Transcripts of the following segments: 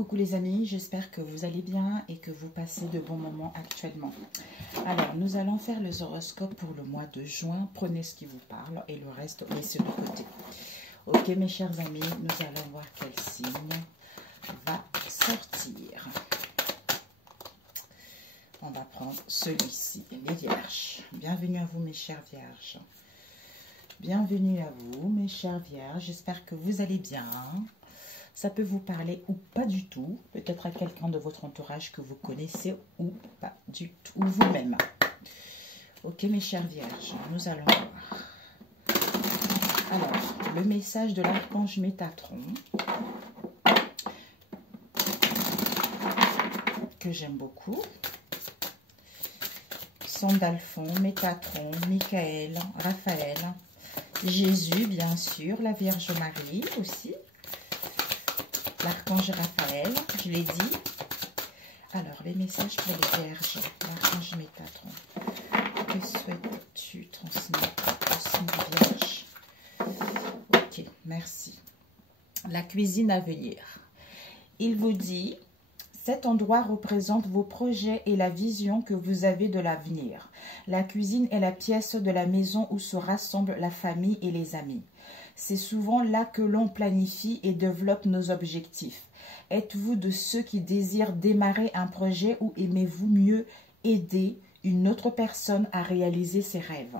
Coucou les amis, j'espère que vous allez bien et que vous passez de bons moments actuellement. Alors, nous allons faire les horoscopes pour le mois de juin. Prenez ce qui vous parle et le reste, laissez de côté. Ok mes chers amis, nous allons voir quel signe va sortir. On va prendre celui-ci, les vierges. Bienvenue à vous mes chères vierges. Bienvenue à vous mes chères vierges, j'espère que vous allez bien. Ça peut vous parler ou pas du tout, peut-être à quelqu'un de votre entourage que vous connaissez ou pas du tout, ou vous-même. Ok mes chères vierges, nous allons voir. Alors, le message de l'archange Métatron, que j'aime beaucoup. Sandalphon, Métatron, Michael, Raphaël, Jésus bien sûr, la Vierge Marie aussi. L'archange Raphaël, je l'ai dit. Alors, les messages pour les vierges. L'archange Métatron. Que souhaites-tu transmettre au signe vierge? Ok, merci. La cuisine à venir. Il vous dit, cet endroit représente vos projets et la vision que vous avez de l'avenir. La cuisine est la pièce de la maison où se rassemble la famille et les amis. C'est souvent là que l'on planifie et développe nos objectifs. Êtes-vous de ceux qui désirent démarrer un projet ou aimez-vous mieux aider une autre personne à réaliser ses rêves?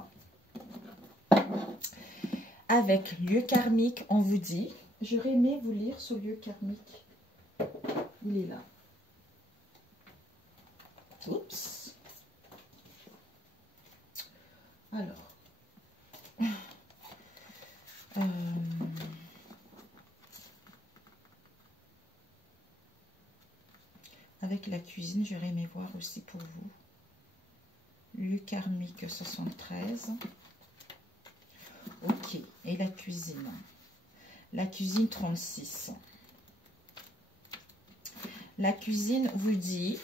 Avec lieu karmique, on vous dit, j'aurais aimé vous lire ce lieu karmique. Il est là. Oups. Alors. Avec la cuisine, j'aurais aimé voir aussi pour vous. Lieu karmique 73. Ok. Et la cuisine. La cuisine 36. La cuisine vous dit...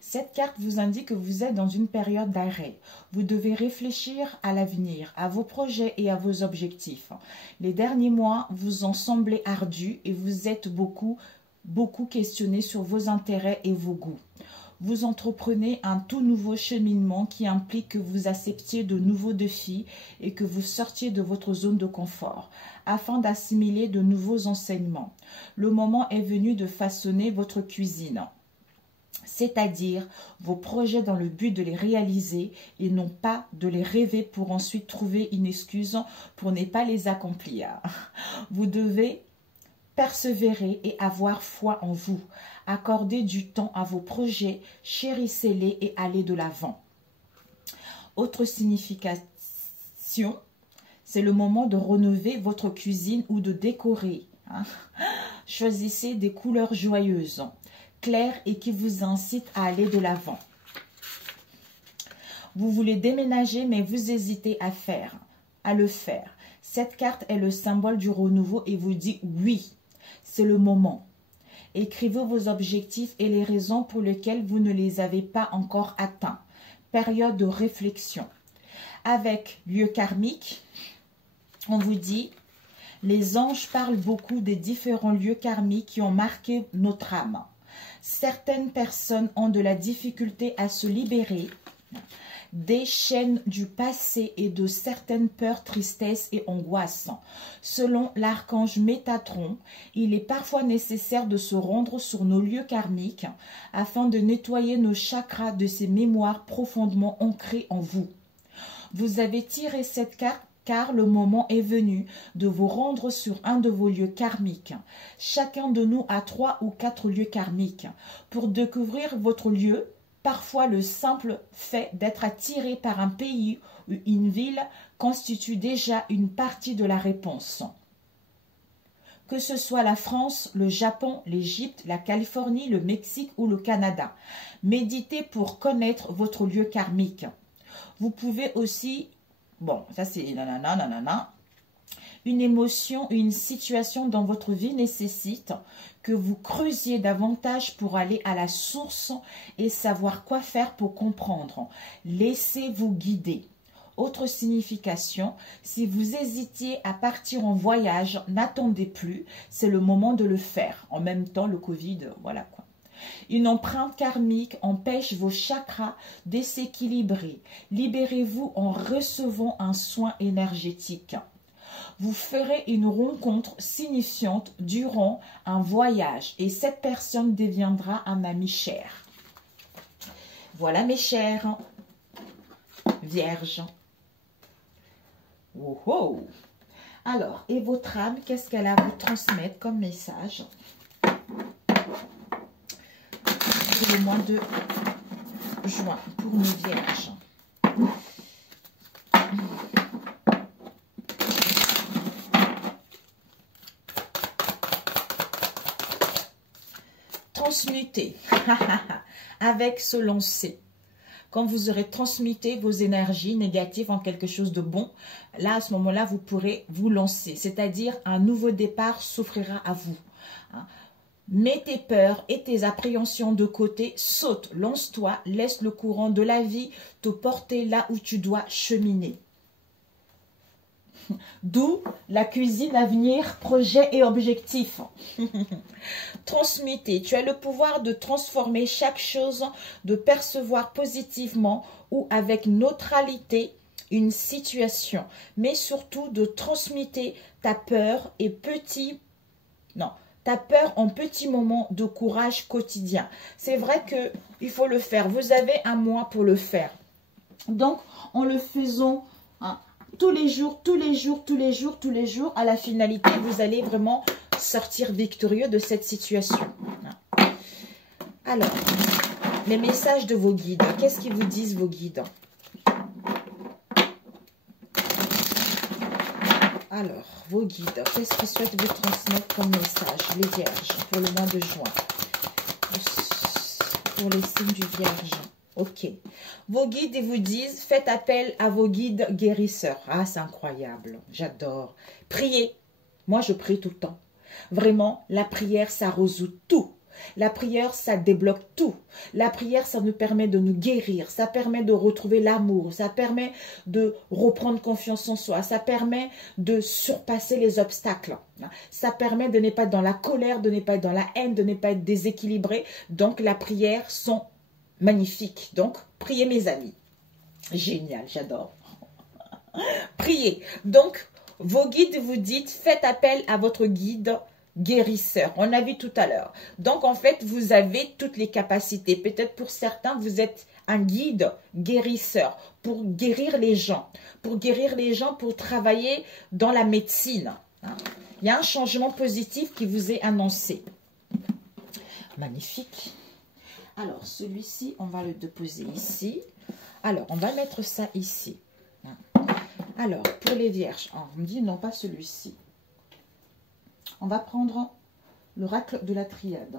Cette carte vous indique que vous êtes dans une période d'arrêt. Vous devez réfléchir à l'avenir, à vos projets et à vos objectifs. Les derniers mois vous ont semblé ardus et vous êtes beaucoup questionné sur vos intérêts et vos goûts. Vous entreprenez un tout nouveau cheminement qui implique que vous acceptiez de nouveaux défis et que vous sortiez de votre zone de confort afin d'assimiler de nouveaux enseignements. Le moment est venu de façonner votre cuisine, c'est-à-dire vos projets dans le but de les réaliser et non pas de les rêver pour ensuite trouver une excuse pour ne pas les accomplir. Vous devez persévérer et avoir foi en vous. Accordez du temps à vos projets, chérissez-les et allez de l'avant. Autre signification, c'est le moment de rénover votre cuisine ou de décorer. Choisissez des couleurs joyeuses, claires et qui vous incitent à aller de l'avant. Vous voulez déménager mais vous hésitez à le faire. Cette carte est le symbole du renouveau et vous dit oui, c'est le moment. Écrivez vos objectifs et les raisons pour lesquelles vous ne les avez pas encore atteints. Période de réflexion. Avec lieu karmique, on vous dit, les anges parlent beaucoup des différents lieux karmiques qui ont marqué notre âme. Certaines personnes ont de la difficulté à se libérer des chaînes du passé et de certaines peurs, tristesses et angoisses. Selon l'archange Métatron, il est parfois nécessaire de se rendre sur nos lieux karmiques afin de nettoyer nos chakras de ces mémoires profondément ancrées en vous. Vous avez tiré cette carte car le moment est venu de vous rendre sur un de vos lieux karmiques. Chacun de nous a 3 ou 4 lieux karmiques. Pour découvrir votre lieu, parfois le simple fait d'être attiré par un pays ou une ville constitue déjà une partie de la réponse. Que ce soit la France, le Japon, l'Égypte, la Californie, le Mexique ou le Canada, méditez pour connaître votre lieu karmique. Vous pouvez aussi... Bon, ça c'est nanana. Une émotion, une situation dans votre vie nécessite que vous creusiez davantage pour aller à la source et savoir quoi faire pour comprendre. Laissez-vous guider. Autre signification, si vous hésitiez à partir en voyage, n'attendez plus, c'est le moment de le faire. En même temps, le Covid, voilà quoi. Une empreinte karmique empêche vos chakras de s'équilibrer. Libérez-vous en recevant un soin énergétique. Vous ferez une rencontre signifiante durant un voyage et cette personne deviendra un ami cher. Voilà mes chers Vierges. Oh oh. Alors, et votre âme, qu'est-ce qu'elle a à vous transmettre comme message pour le mois de juin pour nos Vierges? Transmuter avec se lancer. Quand vous aurez transmuté vos énergies négatives en quelque chose de bon, là, à ce moment-là, vous pourrez vous lancer. C'est-à-dire, un nouveau départ s'offrira à vous. Mets tes peurs et tes appréhensions de côté, saute, lance-toi, laisse le courant de la vie te porter là où tu dois cheminer. D'où la cuisine à venir, projet et objectif. Transmuter, tu as le pouvoir de transformer chaque chose, de percevoir positivement ou avec neutralité une situation, mais surtout de transmuter ta peur et ta peur en petits moments de courage quotidien. C'est vrai qu'il faut le faire. Vous avez un mois pour le faire. Donc, en le faisant tous les jours, tous les jours, tous les jours, tous les jours, à la finalité, vous allez vraiment sortir victorieux de cette situation. Alors, les messages de vos guides. Qu'est-ce qu'ils vous disent, vos guides? Alors, vos guides, qu'est-ce qu'ils souhaitent vous transmettre comme message, les Vierges, pour le mois de juin? Pour les signes du Vierge. Ok. Vos guides, ils vous disent, faites appel à vos guides guérisseurs. Ah, c'est incroyable. J'adore. Priez. Moi, je prie tout le temps. Vraiment, la prière, ça résout tout. La prière, ça débloque tout. La prière, ça nous permet de nous guérir. Ça permet de retrouver l'amour. Ça permet de reprendre confiance en soi. Ça permet de surpasser les obstacles. Ça permet de ne pas être dans la colère, de ne pas être dans la haine, de ne pas être déséquilibré. Donc, la prière sont magnifiques. Donc, priez mes amis. Génial, j'adore. Priez. Donc, vos guides vous dites, faites appel à votre guide guérisseur. On l'a vu tout à l'heure. Donc, en fait, vous avez toutes les capacités. Peut-être pour certains, vous êtes un guide guérisseur pour guérir les gens. Pour guérir les gens, pour travailler dans la médecine. Il y a un changement positif qui vous est annoncé. Magnifique. Alors, celui-ci, on va le déposer ici. Alors, on va mettre ça ici. Alors, pour les vierges, on me dit non, pas celui-ci. On va prendre l'oracle de la triade.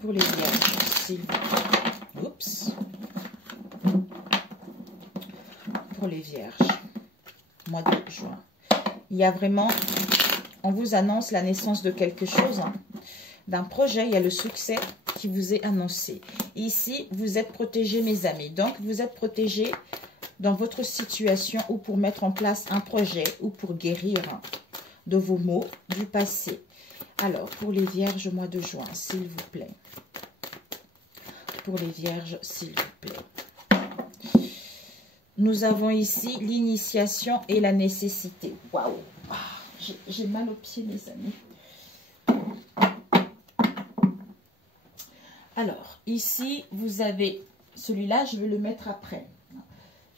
Pour les vierges, s'il vous plaît. Oups. Pour les vierges, mois de juin. Il y a vraiment, on vous annonce la naissance de quelque chose, d'un projet. Il y a le succès qui vous est annoncé. Ici, vous êtes protégés, mes amis. Donc, vous êtes protégés dans votre situation ou pour mettre en place un projet ou pour guérir de vos maux du passé. Alors, pour les vierges, mois de juin, s'il vous plaît. Pour les vierges, s'il vous plaît. Nous avons ici l'initiation et la nécessité. Waouh! J'ai mal aux pieds, mes amis. Alors, ici, vous avez celui-là, je vais le mettre après.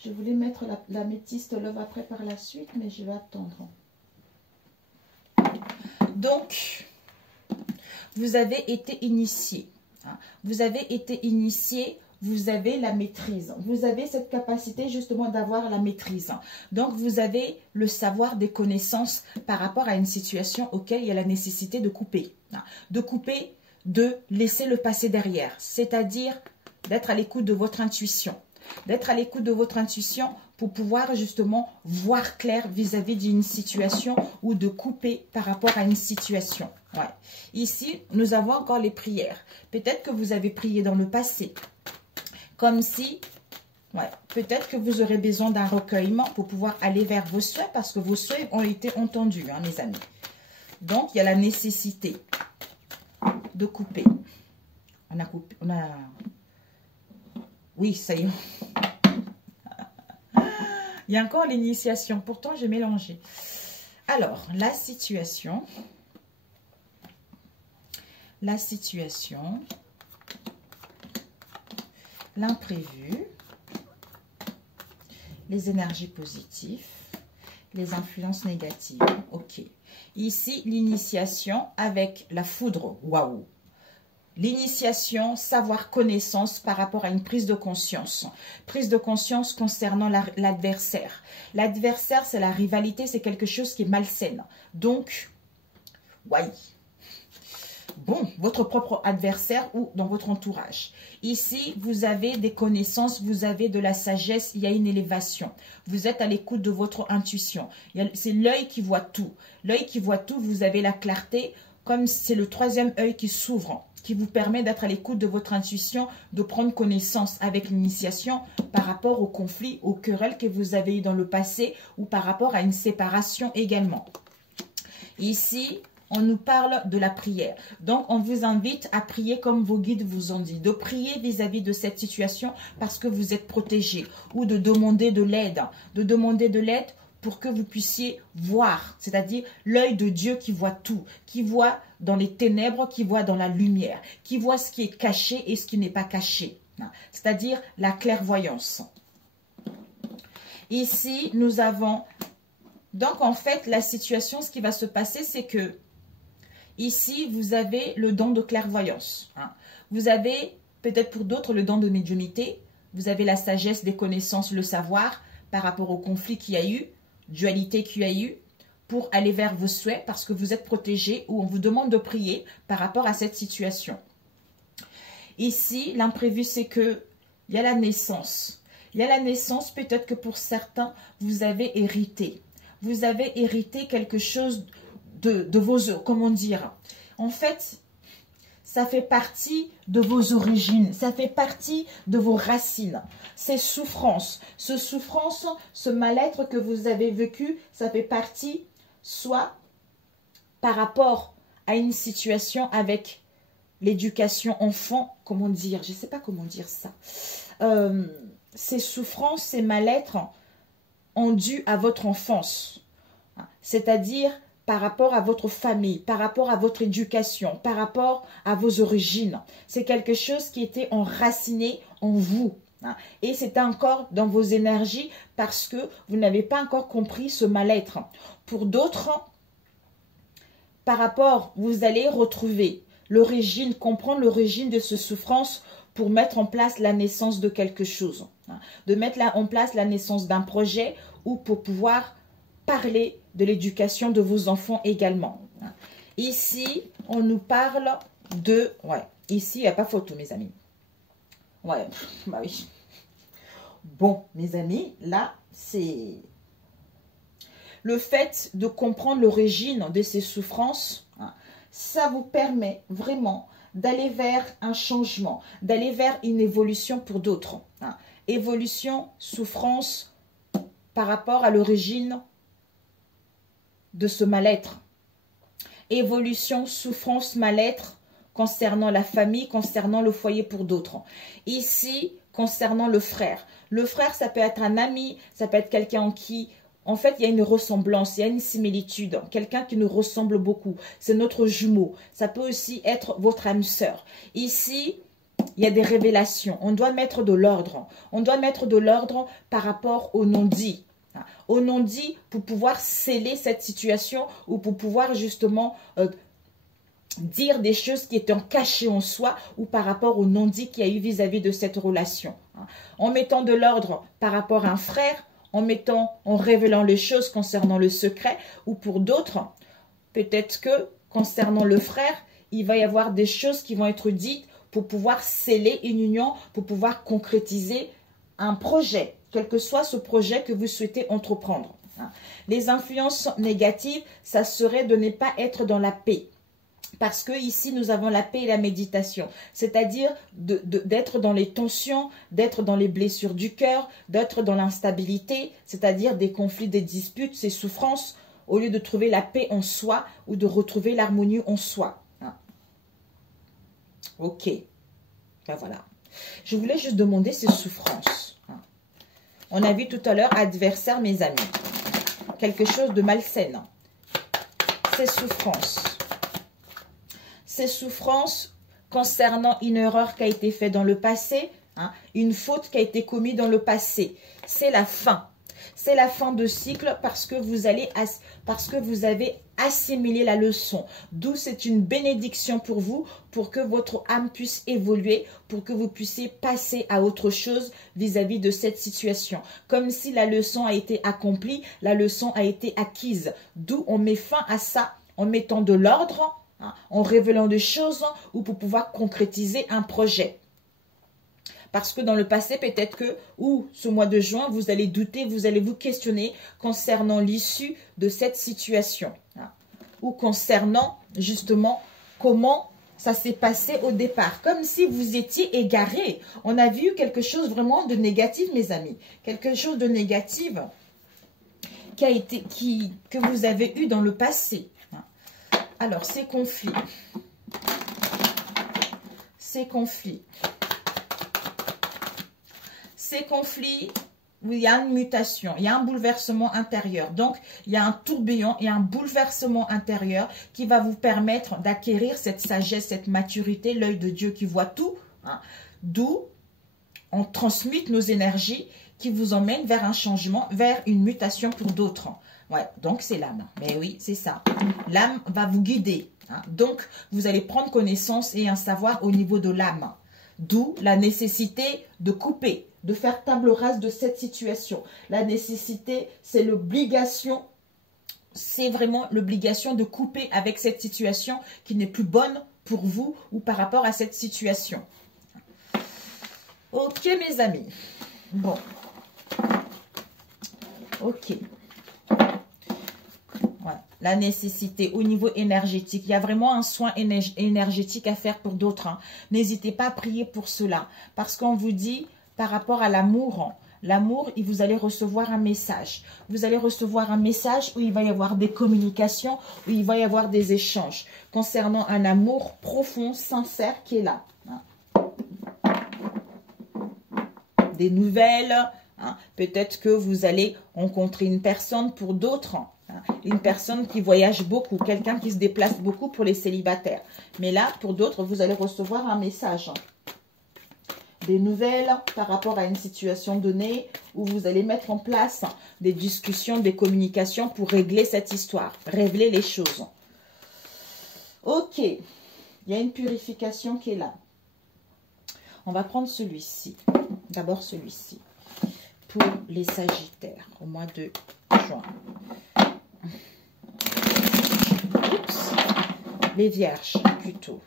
Je voulais mettre la métiste love après par la suite, mais je vais attendre. Donc, vous avez été initié. Vous avez été initié, vous avez la maîtrise. Vous avez cette capacité justement d'avoir la maîtrise. Donc, vous avez le savoir des connaissances par rapport à une situation auquel il y a la nécessité de couper. De couper, de laisser le passé derrière. C'est-à-dire d'être à l'écoute de votre intuition. D'être à l'écoute de votre intuition pour pouvoir justement voir clair vis-à-vis d'une situation ou de couper par rapport à une situation. Ouais. Ici, nous avons encore les prières. Peut-être que vous avez prié dans le passé, comme si Ouais. Peut-être que vous aurez besoin d'un recueillement pour pouvoir aller vers vos souhaits parce que vos souhaits ont été entendus, hein, mes amis. Donc, il y a la nécessité de couper. On a coupé, Oui, ça y est. Il y a encore l'initiation. Pourtant, j'ai mélangé. Alors, la situation, l'imprévu, les énergies positives, les influences négatives. Ok. Ici, l'initiation avec la foudre. Waouh! L'initiation, savoir connaissance par rapport à une prise de conscience. Prise de conscience concernant l'adversaire. L'adversaire, c'est la rivalité, c'est quelque chose qui est malsaine. Donc, ouais. Bon, votre propre adversaire ou dans votre entourage. Ici, vous avez des connaissances, vous avez de la sagesse, il y a une élévation. Vous êtes à l'écoute de votre intuition. C'est l'œil qui voit tout. L'œil qui voit tout, vous avez la clarté, comme c'est le troisième œil qui s'ouvre, qui vous permet d'être à l'écoute de votre intuition, de prendre connaissance avec l'initiation par rapport aux conflits, aux querelles que vous avez eu dans le passé ou par rapport à une séparation également. Ici, on nous parle de la prière. Donc, on vous invite à prier comme vos guides vous ont dit. De prier vis-à-vis de cette situation parce que vous êtes protégé. Ou de demander de l'aide. De demander de l'aide pour que vous puissiez voir. C'est-à-dire l'œil de Dieu qui voit tout. Qui voit dans les ténèbres, qui voit dans la lumière. Qui voit ce qui est caché et ce qui n'est pas caché. C'est-à-dire la clairvoyance. Ici, nous avons... Donc, en fait, la situation, ce qui va se passer, c'est que ici, vous avez le don de clairvoyance. Vous avez, peut-être pour d'autres, le don de médiumnité. Vous avez la sagesse, des connaissances, le savoir par rapport au conflit qu'il y a eu, dualité qu'il y a eu, pour aller vers vos souhaits parce que vous êtes protégé ou on vous demande de prier par rapport à cette situation. Ici, l'imprévu, c'est que il y a la naissance. Il y a la naissance, peut-être que pour certains, vous avez hérité. Vous avez hérité quelque chose de vos, comment dire, en fait, ça fait partie de vos origines, ça fait partie de vos racines. Ces souffrances, ce mal-être que vous avez vécu, ça fait partie soit par rapport à une situation avec l'éducation enfant, comment dire, je ne sais pas comment dire ça. Ces souffrances, ces mal-être ont dû à votre enfance, c'est-à-dire par rapport à votre famille, par rapport à votre éducation, par rapport à vos origines. C'est quelque chose qui était enraciné en vous. Et c'est encore dans vos énergies parce que vous n'avez pas encore compris ce mal-être. Pour d'autres, par rapport, vous allez retrouver l'origine, comprendre l'origine de cette souffrance pour mettre en place la naissance de quelque chose. De mettre en place la naissance d'un projet ou pour pouvoir parler de l'éducation de vos enfants également. Ici, on nous parle de... Ouais, ici, il n'y a pas photo, mes amis. Ouais, bah oui. Bon, mes amis, là, c'est... Le fait de comprendre l'origine de ces souffrances, ça vous permet vraiment d'aller vers un changement, d'aller vers une évolution pour d'autres. Évolution, souffrance par rapport à l'origine de ce mal-être. Évolution, souffrance, mal-être concernant la famille, concernant le foyer pour d'autres. Ici, concernant le frère. Le frère, ça peut être un ami, ça peut être quelqu'un en qui, en fait, il y a une ressemblance, il y a une similitude. Quelqu'un qui nous ressemble beaucoup. C'est notre jumeau. Ça peut aussi être votre âme sœur. Ici, il y a des révélations. On doit mettre de l'ordre. On doit mettre de l'ordre par rapport au non-dit. Au non-dit pour pouvoir sceller cette situation ou pour pouvoir justement dire des choses qui étaient cachées en soi ou par rapport au non-dit qu'il y a eu vis-à-vis de cette relation. En mettant de l'ordre par rapport à un frère, en révélant les choses concernant le secret ou pour d'autres, peut-être que concernant le frère, il va y avoir des choses qui vont être dites pour pouvoir sceller une union, pour pouvoir concrétiser un projet, quel que soit ce projet que vous souhaitez entreprendre. Les influences négatives, ça serait de ne pas être dans la paix. Parce que ici, nous avons la paix et la méditation. C'est-à-dire d'être dans les tensions, d'être dans les blessures du cœur, d'être dans l'instabilité, c'est-à-dire des conflits, des disputes, ces souffrances, au lieu de trouver la paix en soi ou de retrouver l'harmonie en soi. Hein. Ok. Ben voilà. Je voulais juste demander ces souffrances. Hein. On a vu tout à l'heure adversaire, mes amis. Quelque chose de malsain. Ces souffrances. Ces souffrances concernant une erreur qui a été faite dans le passé, hein, une faute qui a été commise dans le passé. C'est la fin. C'est la fin de cycle parce que vous avez assimilé la leçon. D'où c'est une bénédiction pour vous, pour que votre âme puisse évoluer, pour que vous puissiez passer à autre chose vis-à-vis de cette situation. Comme si la leçon a été accomplie, la leçon a été acquise. D'où on met fin à ça en mettant de l'ordre, hein, en révélant des choses ou pour pouvoir concrétiser un projet. Parce que dans le passé, peut-être que, ou ce mois de juin, vous allez douter, vous allez vous questionner concernant l'issue de cette situation. Hein, ou concernant, justement, comment ça s'est passé au départ. Comme si vous étiez égaré. On a vu quelque chose vraiment de négatif, mes amis. Quelque chose de négatif que vous avez eu dans le passé. Hein. Alors, ces conflits. Ces conflits, où il y a une mutation, il y a un bouleversement intérieur. Donc, il y a un tourbillon, il y a un bouleversement intérieur qui va vous permettre d'acquérir cette sagesse, cette maturité, l'œil de Dieu qui voit tout. Hein, d'où on transmute nos énergies qui vous emmènent vers un changement, vers une mutation pour d'autres. Ouais, donc c'est l'âme. Mais oui, c'est ça. L'âme va vous guider. Hein, donc, vous allez prendre connaissance et un savoir au niveau de l'âme. D'où la nécessité de couper, de faire table rase de cette situation. La nécessité, c'est l'obligation, c'est vraiment l'obligation de couper avec cette situation qui n'est plus bonne pour vous ou par rapport à cette situation. Ok, mes amis. Bon. Ok. Voilà. La nécessité au niveau énergétique. Il y a vraiment un soin énergétique à faire pour d'autres. Hein. N'hésitez pas à prier pour cela. Parce qu'on vous dit, par rapport à l'amour, l'amour, vous allez recevoir un message. Vous allez recevoir un message où il va y avoir des communications, où il va y avoir des échanges. Concernant un amour profond, sincère qui est là. Hein. Des nouvelles. Hein. Peut-être que vous allez rencontrer une personne pour d'autres. Une personne qui voyage beaucoup, quelqu'un qui se déplace beaucoup pour les célibataires. Mais là, pour d'autres, vous allez recevoir un message. Des nouvelles par rapport à une situation donnée où vous allez mettre en place des discussions, des communications pour régler cette histoire, révéler les choses. Ok, il y a une purification qui est là. On va prendre celui-ci. D'abord celui-ci. Pour les Sagittaires au mois de juin. Oups. Les Vierges, plutôt.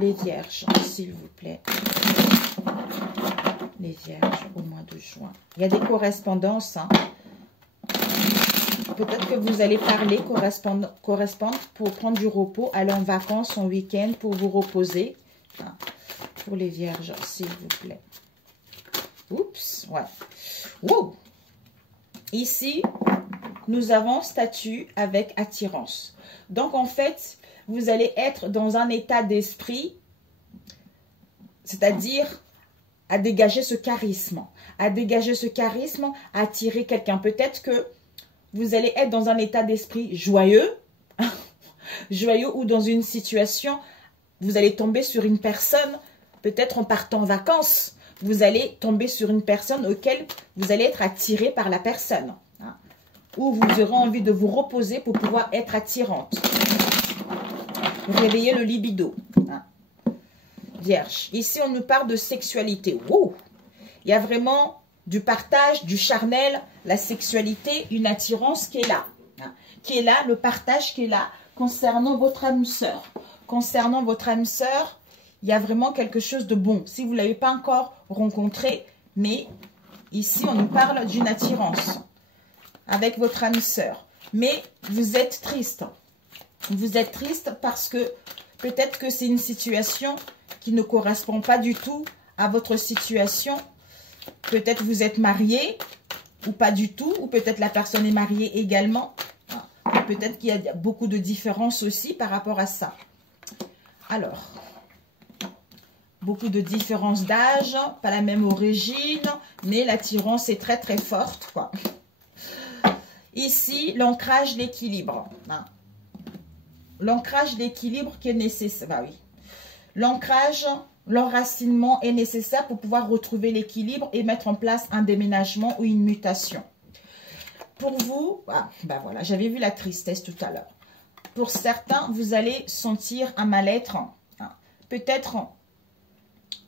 Les Vierges, s'il vous plaît. Les Vierges au mois de juin. Il y a des correspondances. Hein. Peut-être que vous allez parler, correspondre pour prendre du repos, aller en vacances, en week-end, pour vous reposer. Hein. Pour les Vierges, s'il vous plaît. Oups, ouais. Wow. Ici, nous avons statut avec attirance. Donc, en fait, vous allez être dans un état d'esprit, c'est-à-dire à dégager ce charisme. À dégager ce charisme, à attirer quelqu'un. Peut-être que vous allez être dans un état d'esprit joyeux, joyeux ou dans une situation, vous allez tomber sur une personne, peut-être en partant en vacances, vous allez tomber sur une personne auquel vous allez être attiré par la personne. Hein, ou vous aurez envie de vous reposer pour pouvoir être attirante. Réveiller le libido. Hein. Vierge. Ici, on nous parle de sexualité. Wow. Il y a vraiment du partage, du charnel, la sexualité, une attirance qui est là. Hein. Qui est là, le partage qui est là concernant votre âme sœur. Concernant votre âme sœur, il y a vraiment quelque chose de bon. Si vous ne l'avez pas encore rencontré, mais ici, on nous parle d'une attirance avec votre âme sœur. Mais vous êtes triste. Vous êtes triste parce que peut-être que c'est une situation qui ne correspond pas du tout à votre situation. Peut-être vous êtes marié ou pas du tout, ou peut-être la personne est mariée également. Peut-être qu'il y a beaucoup de différences aussi par rapport à ça. Alors, beaucoup de différences d'âge, pas la même origine, mais l'attirance est très très forte, quoi. Ici, l'ancrage, l'équilibre. L'ancrage, l'équilibre qui est nécessaire. Bah oui. L'ancrage, l'enracinement est nécessaire pour pouvoir retrouver l'équilibre et mettre en place un déménagement ou une mutation. Pour vous, voilà, j'avais vu la tristesse tout à l'heure. Pour certains, vous allez sentir un mal-être, peut-être,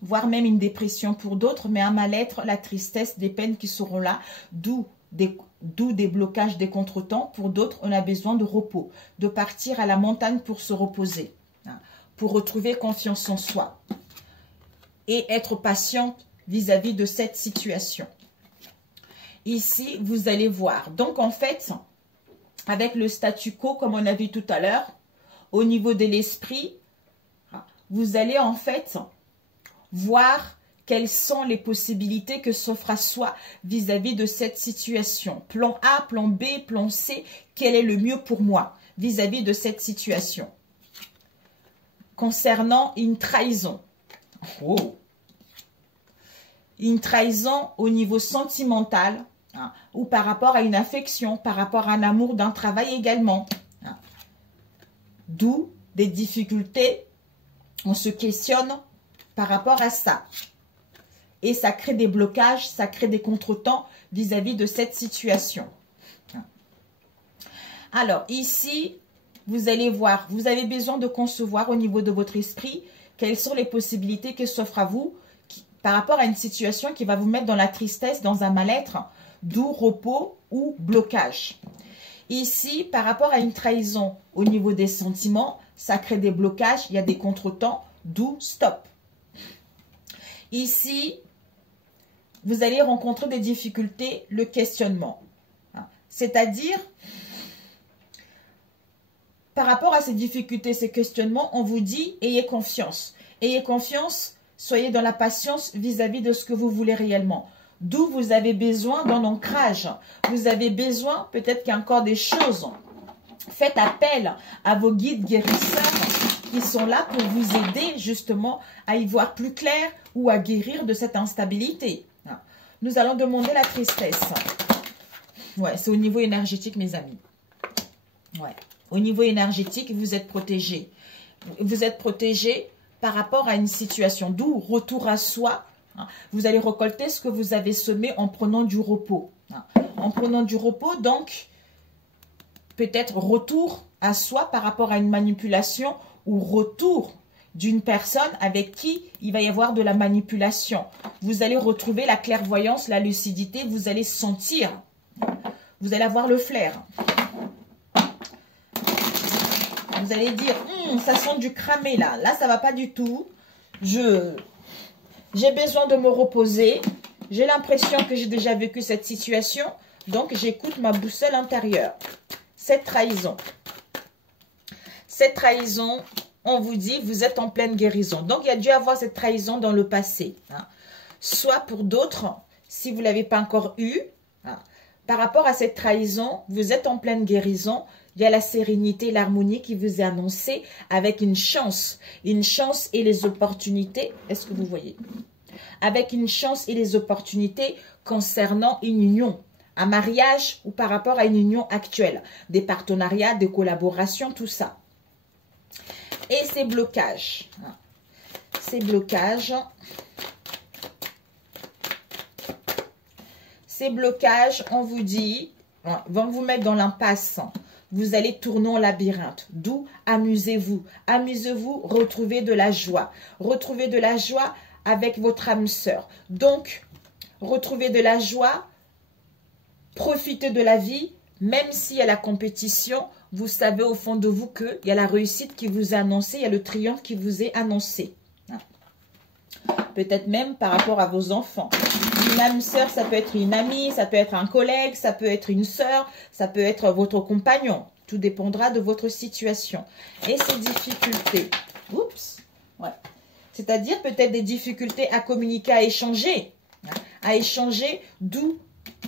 voire même une dépression pour d'autres, mais un mal-être, la tristesse, des peines qui seront là, d'où des blocages, des contretemps. Pour d'autres, on a besoin de repos, de partir à la montagne pour se reposer, pour retrouver confiance en soi et être patiente vis-à-vis de cette situation. Ici, vous allez voir. Donc, en fait, avec le statu quo, comme on a vu tout à l'heure, au niveau de l'esprit, vous allez en fait voir quelles sont les possibilités que s'offrent à soi vis-à-vis de cette situation. Plan A, plan B, plan C, quel est le mieux pour moi vis-à-vis de cette situation? Concernant une trahison. Oh. Une trahison au niveau sentimental, ou par rapport à une affection, par rapport à un amour, d'un travail également. D'où des difficultés, on se questionne par rapport à ça. Et ça crée des blocages, ça crée des contretemps vis-à-vis de cette situation. Alors ici, vous allez voir, vous avez besoin de concevoir au niveau de votre esprit quelles sont les possibilités qui s'offrent à vous par rapport à une situation qui va vous mettre dans la tristesse, dans un mal-être, d'où repos ou blocage. Ici, par rapport à une trahison au niveau des sentiments, ça crée des blocages, il y a des contretemps, d'où stop. Ici, vous allez rencontrer des difficultés, le questionnement. C'est-à-dire, par rapport à ces difficultés, ces questionnements, on vous dit, ayez confiance. Ayez confiance, soyez dans la patience vis-à-vis de ce que vous voulez réellement. D'où vous avez besoin d'un ancrage. Vous avez besoin, peut-être qu'il y a encore des choses. Faites appel à vos guides guérisseurs qui sont là pour vous aider justement à y voir plus clair ou à guérir de cette instabilité. Nous allons demander la tristesse. Ouais, c'est au niveau énergétique, mes amis. Ouais, au niveau énergétique, vous êtes protégés. Vous êtes protégés par rapport à une situation. D'où retour à soi. Vous allez récolter ce que vous avez semé en prenant du repos. En prenant du repos, donc, peut-être retour à soi par rapport à une manipulation ou retour d'une personne avec qui il va y avoir de la manipulation. Vous allez retrouver la clairvoyance, la lucidité, vous allez sentir, vous allez avoir le flair. Vous allez dire, ça sent du cramé là, ça va pas du tout, j'ai besoin de me reposer, j'ai l'impression que j'ai déjà vécu cette situation, donc j'écoute ma boussole intérieure. Cette trahison, on vous dit, vous êtes en pleine guérison. Donc, il y a dû avoir cette trahison dans le passé. Soit pour d'autres, si vous ne l'avez pas encore eu, par rapport à cette trahison, vous êtes en pleine guérison. Il y a la sérénité, l'harmonie qui vous est annoncée avec une chance et les opportunités. Est-ce que vous voyez? Avec une chance et les opportunités concernant une union, un mariage ou par rapport à une union actuelle, des partenariats, des collaborations, tout ça. Et ces blocages, on vous dit, vont vous mettre dans l'impasse. Vous allez tourner en labyrinthe. D'où amusez-vous. Amusez-vous, retrouvez de la joie. Retrouvez de la joie avec votre âme sœur. Donc, retrouvez de la joie, profitez de la vie, même s'il y a la compétition, vous savez au fond de vous qu'il y a la réussite qui vous est annoncée, il y a le triomphe qui vous est annoncé. Peut-être même par rapport à vos enfants. Une âme sœur, ça peut être une amie, ça peut être un collègue, ça peut être une sœur, ça peut être votre compagnon. Tout dépendra de votre situation. Et ces difficultés, oups, ouais. C'est-à-dire peut-être des difficultés à communiquer, à échanger, d'où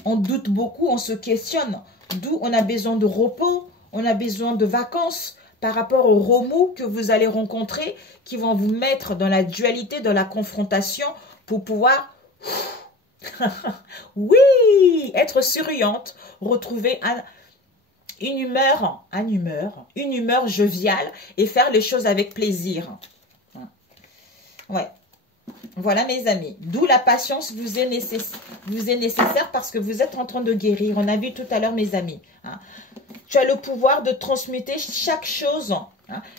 on doute beaucoup, on se questionne, d'où on a besoin de repos, on a besoin de vacances par rapport aux remous que vous allez rencontrer qui vont vous mettre dans la dualité, dans la confrontation pour pouvoir, oui, être souriante, retrouver une humeur joviale et faire les choses avec plaisir. Ouais. Voilà mes amis. D'où la patience vous est nécessaire parce que vous êtes en train de guérir. On a vu tout à l'heure mes amis. Tu as le pouvoir de transmuter chaque chose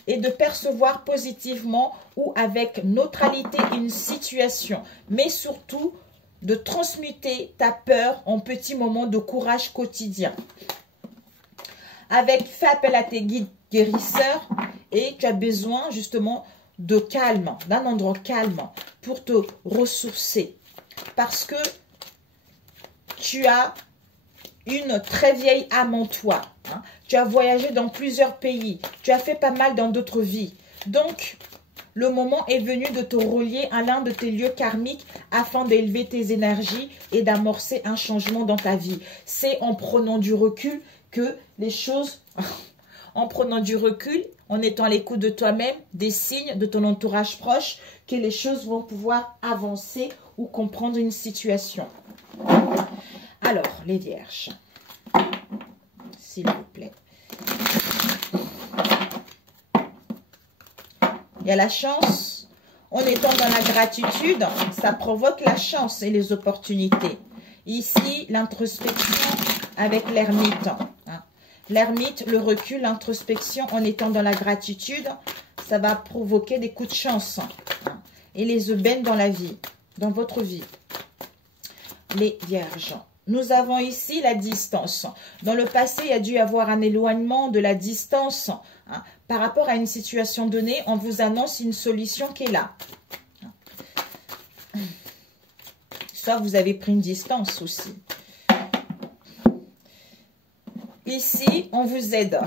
et de percevoir positivement ou avec neutralité une situation. Mais surtout de transmuter ta peur en petits moments de courage quotidien. Fais appel à tes guides guérisseurs et tu as besoin justement de calme, d'un endroit calme pour te ressourcer. Parce que tu as une très vieille âme en toi. Tu as voyagé dans plusieurs pays. Tu as fait pas mal dans d'autres vies. Donc, le moment est venu de te relier à l'un de tes lieux karmiques afin d'élever tes énergies et d'amorcer un changement dans ta vie. C'est en prenant du recul que les choses... En prenant du recul, en étant à l'écoute de toi-même, des signes de ton entourage proche, que les choses vont pouvoir avancer ou comprendre une situation. Alors, les vierges, s'il vous plaît. Il y a la chance. En étant dans la gratitude, ça provoque la chance et les opportunités. Ici, l'introspection avec l'ermite. L'ermite, le recul, l'introspection en étant dans la gratitude, ça va provoquer des coups de chance. Et les aubaines dans la vie, dans votre vie. Les vierges. Nous avons ici la distance. Dans le passé, il y a dû y avoir un éloignement de la distance. Par rapport à une situation donnée, on vous annonce une solution qui est là. Soit vous avez pris une distance aussi. Ici, on vous aide.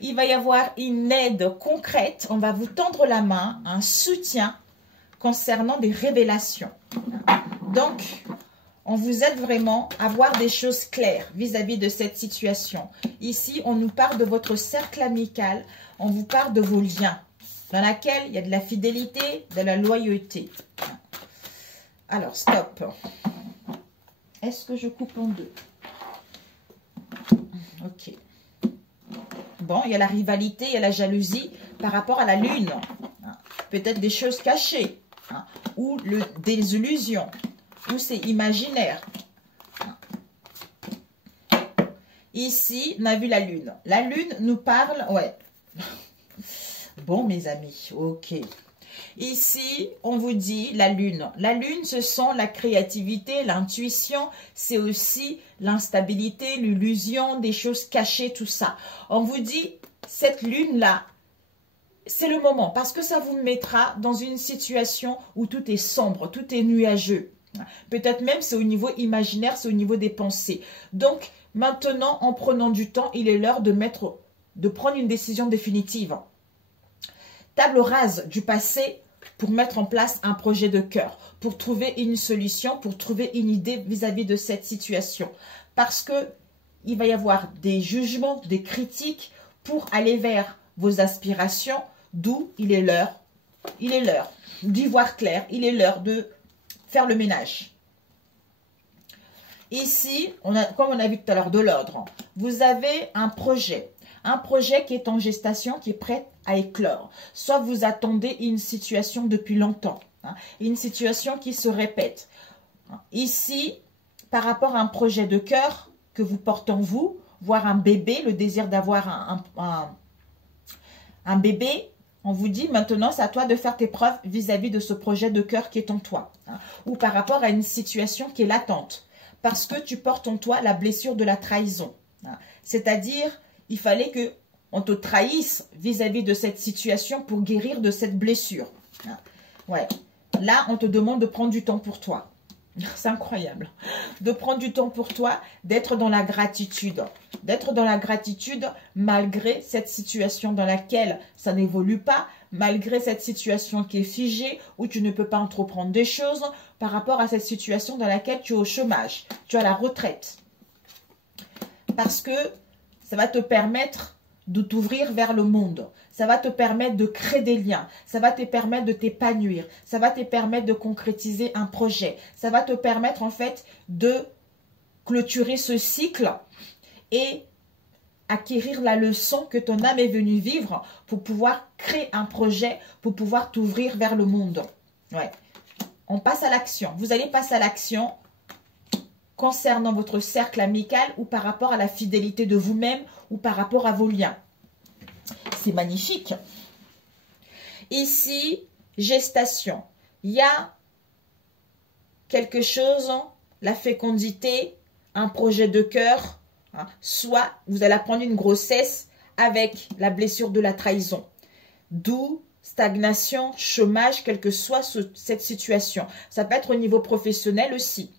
Il va y avoir une aide concrète. On va vous tendre la main, un soutien concernant des révélations. Donc, on vous aide vraiment à voir des choses claires vis-à-vis de cette situation. Ici, on nous parle de votre cercle amical. On vous parle de vos liens, dans laquelle il y a de la fidélité, de la loyauté. Alors, stop. Est-ce que je coupe en deux? Ok. Bon, il y a la rivalité, il y a la jalousie par rapport à la lune. Peut-être des choses cachées. Ou des illusions. Ou c'est imaginaire. Ici, on a vu la lune. La lune nous parle... Ouais. Bon, mes amis. Ok. Ici, on vous dit la lune. La lune, ce sont la créativité, l'intuition. C'est aussi l'instabilité, l'illusion, des choses cachées, tout ça. On vous dit, cette lune-là, c'est le moment. Parce que ça vous mettra dans une situation où tout est sombre, tout est nuageux. Peut-être même c'est au niveau imaginaire, c'est au niveau des pensées. Donc, maintenant, en prenant du temps, il est l'heure de prendre une décision définitive. Table rase du passé pour mettre en place un projet de cœur, pour trouver une solution, pour trouver une idée vis-à-vis de cette situation. Parce que il va y avoir des jugements, des critiques pour aller vers vos aspirations, d'où il est l'heure d'y voir clair, il est l'heure de faire le ménage. Ici, comme on a vu tout à l'heure de l'ordre, vous avez un projet qui est en gestation, qui est prêt à éclore. Soit vous attendez une situation depuis longtemps, une situation qui se répète. Ici, par rapport à un projet de cœur que vous portez en vous, voire un bébé, le désir d'avoir un bébé, on vous dit maintenant, c'est à toi de faire tes preuves vis-à-vis de ce projet de cœur qui est en toi. Ou par rapport à une situation qui est latente. Parce que tu portes en toi la blessure de la trahison. C'est-à-dire, il fallait qu'on te trahisse vis-à-vis de cette situation pour guérir de cette blessure. Ouais. Là, on te demande de prendre du temps pour toi. C'est incroyable. De prendre du temps pour toi, d'être dans la gratitude. D'être dans la gratitude malgré cette situation dans laquelle ça n'évolue pas, malgré cette situation qui est figée, où tu ne peux pas entreprendre des choses, par rapport à cette situation dans laquelle tu es au chômage, tu as la retraite. Parce que ça va te permettre de t'ouvrir vers le monde. Ça va te permettre de créer des liens. Ça va te permettre de t'épanouir. Ça va te permettre de concrétiser un projet. Ça va te permettre en fait de clôturer ce cycle et acquérir la leçon que ton âme est venue vivre pour pouvoir créer un projet, pour pouvoir t'ouvrir vers le monde. Ouais. On passe à l'action. Vous allez passer à l'action concernant votre cercle amical ou par rapport à la fidélité de vous-même ou par rapport à vos liens. C'est magnifique. Ici, gestation. Il y a quelque chose, la fécondité, un projet de cœur. Soit vous allez prendre une grossesse avec la blessure de la trahison. D'où stagnation, chômage, quelle que soit cette situation. Ça peut être au niveau professionnel aussi.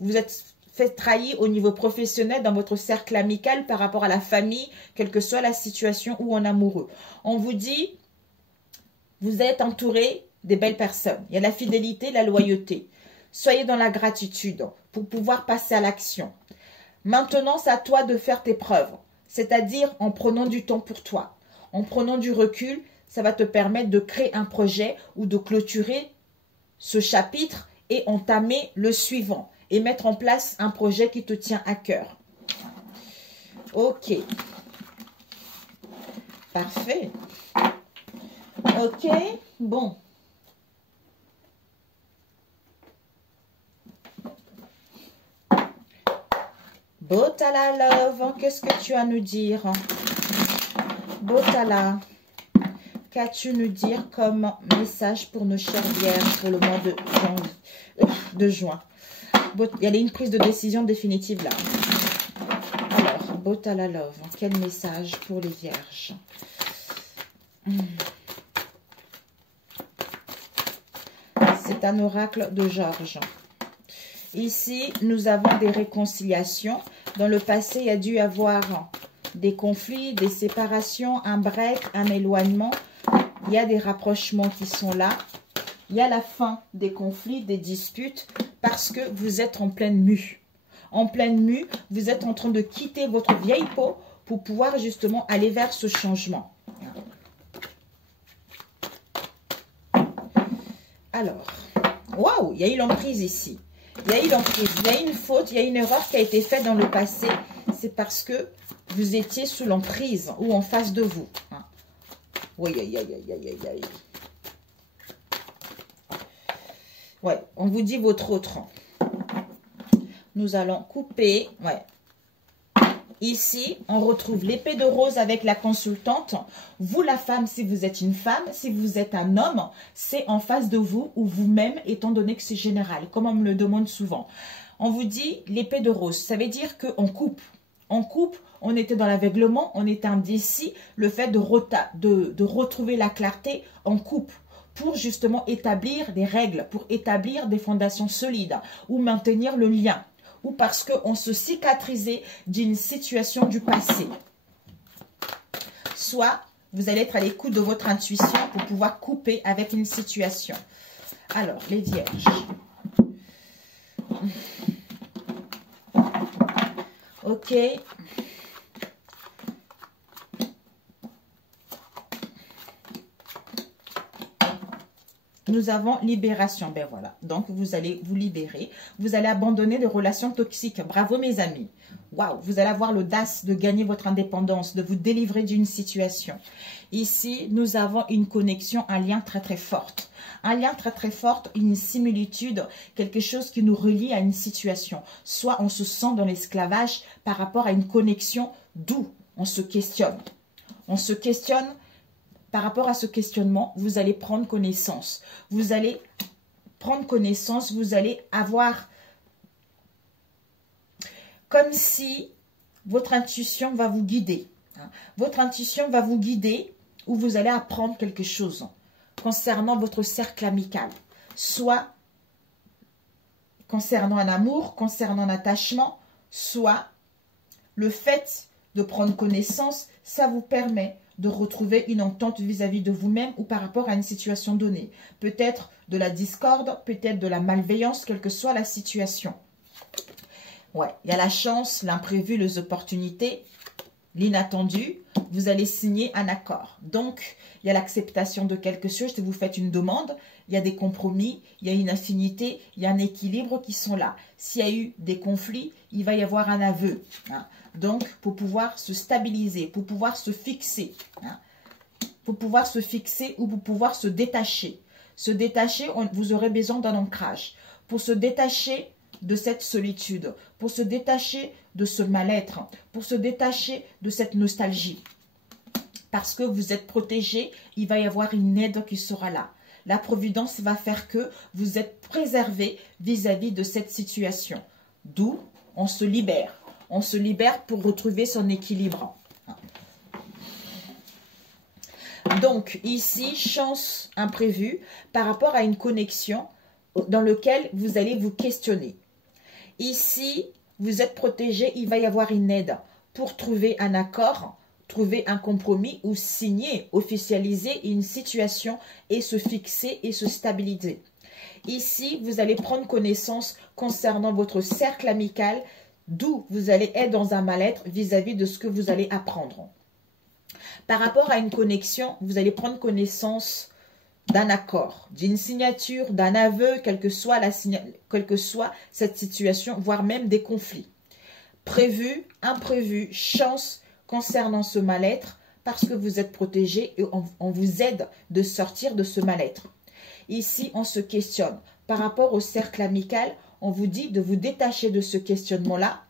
Vous êtes fait trahir au niveau professionnel dans votre cercle amical par rapport à la famille, quelle que soit la situation ou en amoureux. On vous dit, vous êtes entouré des belles personnes. Il y a la fidélité, la loyauté. Soyez dans la gratitude pour pouvoir passer à l'action. Maintenant, c'est à toi de faire tes preuves, c'est-à-dire en prenant du temps pour toi. En prenant du recul, ça va te permettre de créer un projet ou de clôturer ce chapitre et entamer le suivant et mettre en place un projet qui te tient à cœur. Ok. Parfait. Ok. Bon. Botala Love, qu'est-ce que tu as à nous dire? Botala, qu'as-tu nous dire comme message pour nos chères vierges pour le mois de juin? Il y a une prise de décision définitive là. Alors, Botala Love, quel message pour les vierges? C'est un oracle de Georges. Ici, nous avons des réconciliations. Dans le passé, il y a dû y avoir des conflits, des séparations, un break, un éloignement. Il y a des rapprochements qui sont là. Il y a la fin des conflits, des disputes, parce que vous êtes en pleine mue. En pleine mue, vous êtes en train de quitter votre vieille peau pour pouvoir justement aller vers ce changement. Alors, waouh, il y a eu l'emprise ici. Il y a eu l'emprise, il y a eu une faute, il y a eu une erreur qui a été faite dans le passé. C'est parce que vous étiez sous l'emprise ou en face de vous. Oui, aïe, aïe, aïe, aïe, aïe, aïe. Ouais, on vous dit votre autre. Nous allons couper. Ouais. Ici, on retrouve l'épée de rose avec la consultante. Vous, la femme, si vous êtes une femme, si vous êtes un homme, c'est en face de vous ou vous-même, étant donné que c'est général, comme on me le demande souvent. On vous dit l'épée de rose. Ça veut dire qu'on coupe. On coupe, on était dans l'aveuglement, on était indécis. Le fait de retrouver la clarté, on coupe pour justement établir des règles, pour établir des fondations solides ou maintenir le lien. Ou parce qu'on se cicatrisait d'une situation du passé. Soit vous allez être à l'écoute de votre intuition pour pouvoir couper avec une situation. Alors, les vierges. Ok. Nous avons libération. Ben voilà. Donc, vous allez vous libérer. Vous allez abandonner les relations toxiques. Bravo, mes amis. Waouh. Vous allez avoir l'audace de gagner votre indépendance, de vous délivrer d'une situation. Ici, nous avons une connexion, un lien très, très fort. Un lien très, très fort, une similitude, quelque chose qui nous relie à une situation. Soit on se sent dans l'esclavage par rapport à une connexion, d'où on se questionne. On se questionne. Par rapport à ce questionnement, vous allez prendre connaissance. Vous allez prendre connaissance, vous allez avoir comme si votre intuition va vous guider. Votre intuition va vous guider ou vous allez apprendre quelque chose concernant votre cercle amical. Soit concernant un amour, concernant un attachement, soit le fait de prendre connaissance, ça vous permet de retrouver une entente vis-à-vis de vous-même ou par rapport à une situation donnée. Peut-être de la discorde, peut-être de la malveillance, quelle que soit la situation. Ouais, il y a la chance, l'imprévu, les opportunités, l'inattendu. Vous allez signer un accord. Donc, il y a l'acceptation de quelque chose. Si vous faites une demande, il y a des compromis, il y a une affinité, il y a un équilibre qui sont là. S'il y a eu des conflits, il va y avoir un aveu. Hein. Donc, pour pouvoir se stabiliser, pour pouvoir se fixer, hein, pour pouvoir se fixer ou pour pouvoir se détacher. Se détacher, vous aurez besoin d'un ancrage. Pour se détacher de cette solitude, pour se détacher de ce mal-être, pour se détacher de cette nostalgie. Parce que vous êtes protégé, il va y avoir une aide qui sera là. La providence va faire que vous êtes préservé vis-à-vis de cette situation. D'où on se libère. On se libère pour retrouver son équilibre. Donc, ici, chance imprévue par rapport à une connexion dans laquelle vous allez vous questionner. Ici, vous êtes protégé, il va y avoir une aide pour trouver un accord, trouver un compromis ou signer, officialiser une situation et se fixer et se stabiliser. Ici, vous allez prendre connaissance concernant votre cercle amical, d'où vous allez être dans un mal-être vis-à-vis de ce que vous allez apprendre. Par rapport à une connexion, vous allez prendre connaissance d'un accord, d'une signature, d'un aveu, quelle que soit cette situation, voire même des conflits. Prévu, imprévu, chance concernant ce mal-être, parce que vous êtes protégé et on vous aide de sortir de ce mal-être. Ici, on se questionne. Par rapport au cercle amical, on vous dit de vous détacher de ce questionnement-là,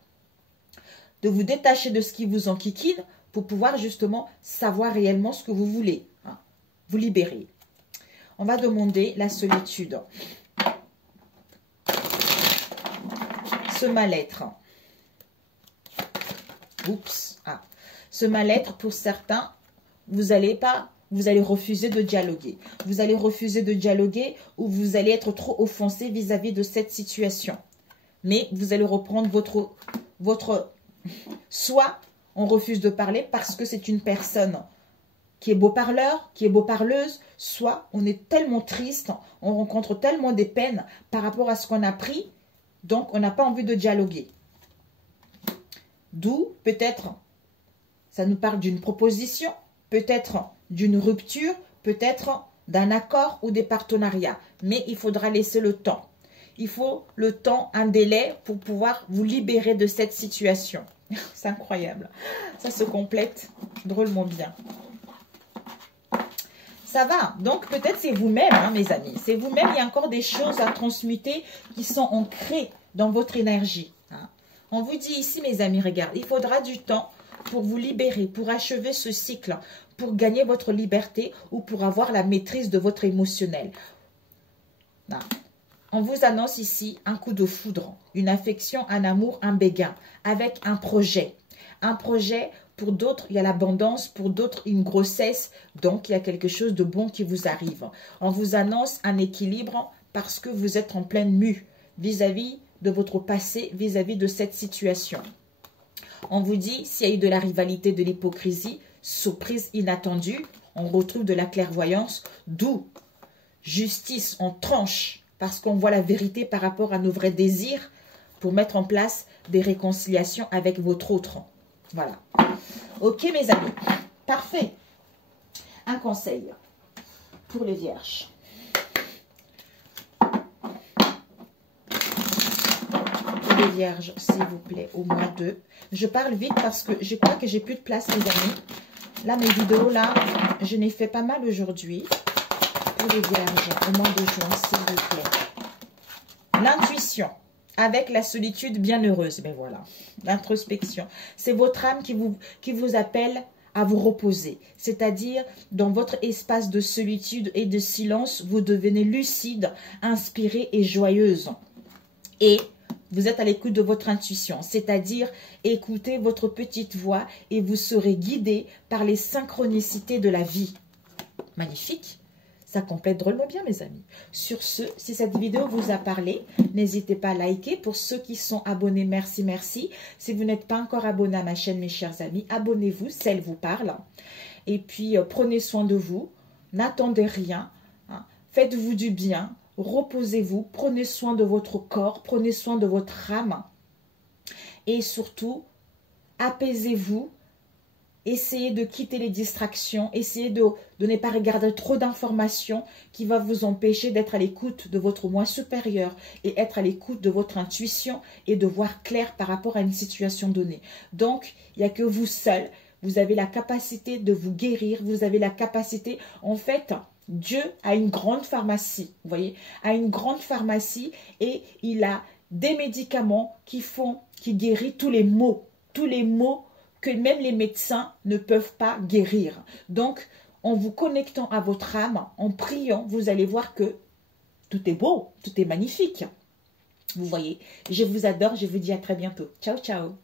de vous détacher de ce qui vous enquiquine pour pouvoir justement savoir réellement ce que vous voulez, hein, vous libérer. On va demander la solitude. Ce mal-être. Oups. Ah. Ce mal-être, pour certains, vous allez refuser de dialoguer. Vous allez refuser de dialoguer ou vous allez être trop offensé vis-à-vis de cette situation. Mais vous allez reprendre votre... Soit on refuse de parler parce que c'est une personne qui est beau parleur, qui est beau parleuse, soit on est tellement triste, on rencontre tellement des peines par rapport à ce qu'on a pris, donc on n'a pas envie de dialoguer. D'où, peut-être, ça nous parle d'une proposition, peut-être d'une rupture, peut-être d'un accord ou des partenariats. Mais il faudra laisser le temps. Il faut le temps, un délai pour pouvoir vous libérer de cette situation. C'est incroyable. Ça se complète drôlement bien. Ça va. Donc, peut-être c'est vous-même, hein, mes amis. C'est vous-même. Il y a encore des choses à transmuter qui sont ancrées dans votre énergie. Hein. On vous dit ici, mes amis, regarde, il faudra du temps pour vous libérer, pour achever ce cycle, pour gagner votre liberté ou pour avoir la maîtrise de votre émotionnel. Non. On vous annonce ici un coup de foudre, une affection, un amour, un béguin, avec un projet. Un projet, pour d'autres, il y a l'abondance, pour d'autres, une grossesse. Donc, il y a quelque chose de bon qui vous arrive. On vous annonce un équilibre parce que vous êtes en pleine mue vis-à-vis de votre passé, vis-à-vis de cette situation. On vous dit, s'il y a eu de la rivalité, de l'hypocrisie, surprise inattendue, on retrouve de la clairvoyance, d'où justice, on tranche, parce qu'on voit la vérité par rapport à nos vrais désirs, pour mettre en place des réconciliations avec votre autre. Voilà. Ok, mes amis. Parfait. Un conseil pour les vierges. Pour les vierges, s'il vous plaît, au mois de... Je parle vite parce que je crois que j'ai plus de place, les amis. Là, mes vidéos, là, je n'ai fait pas mal aujourd'hui. Pour les vierges, au mois de juin, s'il vous plaît. L'intuition. Avec la solitude bienheureuse. Ben voilà, l'introspection. C'est votre âme qui vous appelle à vous reposer. C'est-à-dire, dans votre espace de solitude et de silence, vous devenez lucide, inspirée et joyeuse. Et vous êtes à l'écoute de votre intuition. C'est-à-dire, écoutez votre petite voix et vous serez guidé par les synchronicités de la vie. Magnifique. Ça complète drôlement bien, mes amis. Sur ce, si cette vidéo vous a parlé, n'hésitez pas à liker. Pour ceux qui sont abonnés, merci, merci. Si vous n'êtes pas encore abonné à ma chaîne, mes chers amis, abonnez-vous si elle vous parle. Et puis, prenez soin de vous. N'attendez rien. Hein. Faites-vous du bien. Reposez-vous. Prenez soin de votre corps. Prenez soin de votre âme. Et surtout, apaisez-vous. Essayez de quitter les distractions, essayez de ne pas regarder trop d'informations qui va vous empêcher d'être à l'écoute de votre moi supérieur et être à l'écoute de votre intuition et de voir clair par rapport à une situation donnée. Donc, il n'y a que vous seul, vous avez la capacité de vous guérir, vous avez la capacité, en fait, Dieu a une grande pharmacie, vous voyez, a une grande pharmacie et il a des médicaments qui guérissent tous les maux que même les médecins ne peuvent pas guérir. Donc, en vous connectant à votre âme, en priant, vous allez voir que tout est beau, tout est magnifique. Vous voyez, je vous adore, je vous dis à très bientôt. Ciao, ciao.